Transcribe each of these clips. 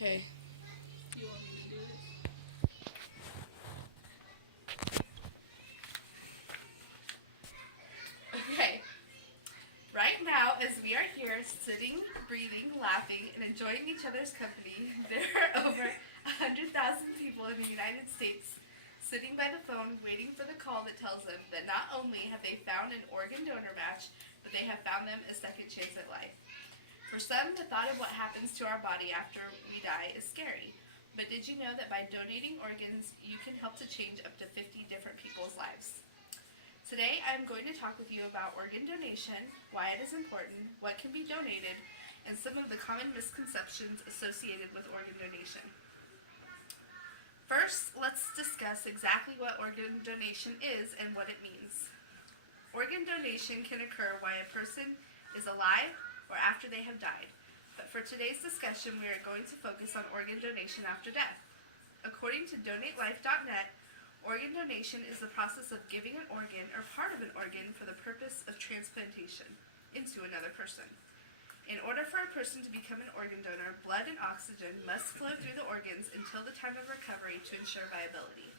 Okay. You want me to do it? Okay. Right now, as we are here sitting, breathing, laughing, and enjoying each other's company, there are over 100,000 people in the United States sitting by the phone waiting for the call that tells them that not only have they found an organ donor match, but they have found them a second chance at life. For some, the thought of what happens to our body after we die is scary. But did you know that by donating organs, you can help to change up to 50 different people's lives? Today, I'm going to talk with you about organ donation, why it is important, what can be donated, and some of the common misconceptions associated with organ donation. First, let's discuss exactly what organ donation is and what it means. Organ donation can occur while a person is alive or after they have died. But for today's discussion, we are going to focus on organ donation after death. According to donatelife.net, organ donation is the process of giving an organ or part of an organ for the purpose of transplantation into another person. In order for a person to become an organ donor, blood and oxygen must flow through the organs until the time of recovery to ensure viability.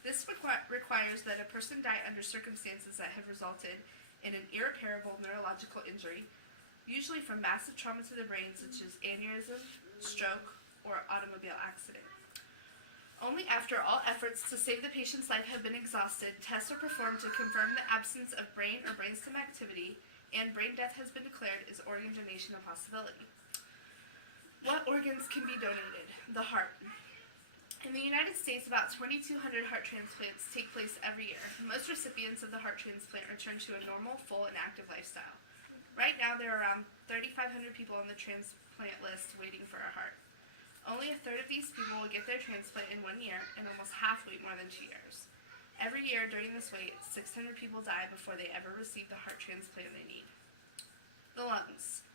This requires that a person die under circumstances that have resulted in an irreparable neurological injury, usually from massive trauma to the brain such as aneurysm, stroke, or automobile accident. Only after all efforts to save the patient's life have been exhausted, tests are performed to confirm the absence of brain or brainstem activity, and brain death has been declared, is organ donation a possibility. What organs can be donated? The heart. In the United States, about 2,200 heart transplants take place every year. Most recipients of the heart transplant return to a normal, full, and active lifestyle. Right now, there are around 3,500 people on the transplant list waiting for a heart. Only a third of these people will get their transplant in 1 year, and almost half wait more than 2 years. Every year during this wait, 600 people die before they ever receive the heart transplant they need. The lungs.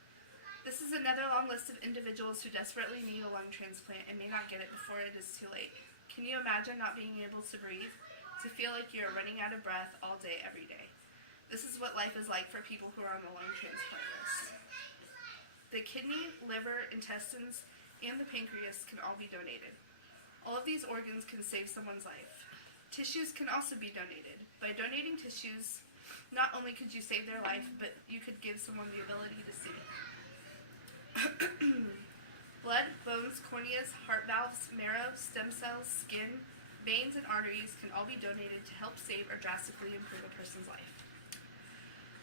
This is another long list of individuals who desperately need a lung transplant and may not get it before it is too late. Can you imagine not being able to breathe? To feel like you're running out of breath all day, every day. This is what life is like for people who are on the lung transplant list. The kidney, liver, intestines, and the pancreas can all be donated. All of these organs can save someone's life. Tissues can also be donated. By donating tissues, not only could you save their life, but you could give someone the ability to see. Blood, bones, corneas, heart valves, marrow, stem cells, skin, veins, and arteries can all be donated to help save or drastically improve a person's life.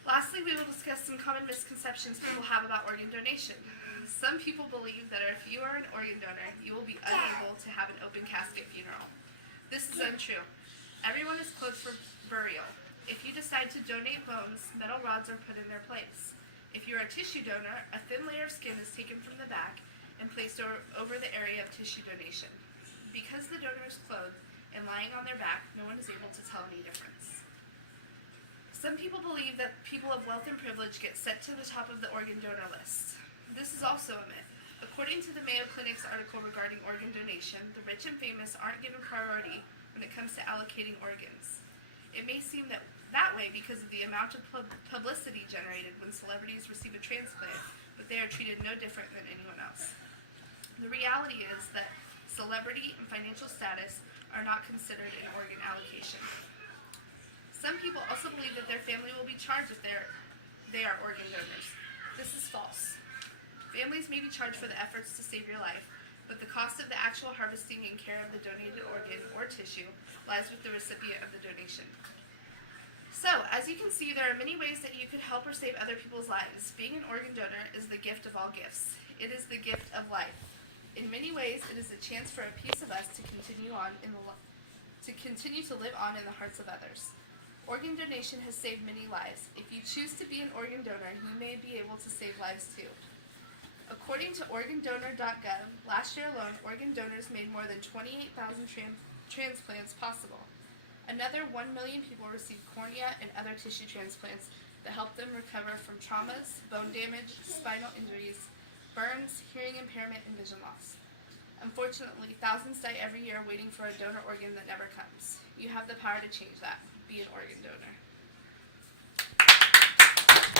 Lastly, we will discuss some common misconceptions people have about organ donation. Some people believe that if you are an organ donor, you will be unable to have an open casket funeral. This is untrue. Everyone is clothed for burial. If you decide to donate bones, metal rods are put in their place. If you are a tissue donor, a thin layer of skin is taken from the back and placed over the area of tissue donation. Because the donor is clothed and lying on their back, no one is able to tell any difference. Some people believe that people of wealth and privilege get set to the top of the organ donor list. This is also a myth. According to the Mayo Clinic's article regarding organ donation, the rich and famous aren't given priority when it comes to allocating organs. It may seem that way because of the amount of publicity generated when celebrities receive a transplant, but they are treated no different than anyone else. The reality is that celebrity and financial status are not considered in organ allocation. Some people also believe that their family will be charged if they are organ donors. This is false. Families may be charged for the efforts to save your life, but the cost of the actual harvesting and care of the donated organ or tissue lies with the recipient of the donation. So, as you can see, there are many ways that you could help or save other people's lives. Being an organ donor is the gift of all gifts. It is the gift of life. In many ways, it is a chance for a piece of us to continue to live on in the hearts of others. Organ donation has saved many lives. If you choose to be an organ donor, you may be able to save lives too. According to organdonor.gov, last year alone, organ donors made more than 28,000 transplants possible. Another 1 million people received cornea and other tissue transplants that help them recover from traumas, bone damage, spinal injuries, burns, hearing impairment, and vision loss. Unfortunately, thousands die every year waiting for a donor organ that never comes. You have the power to change that. Be an organ donor.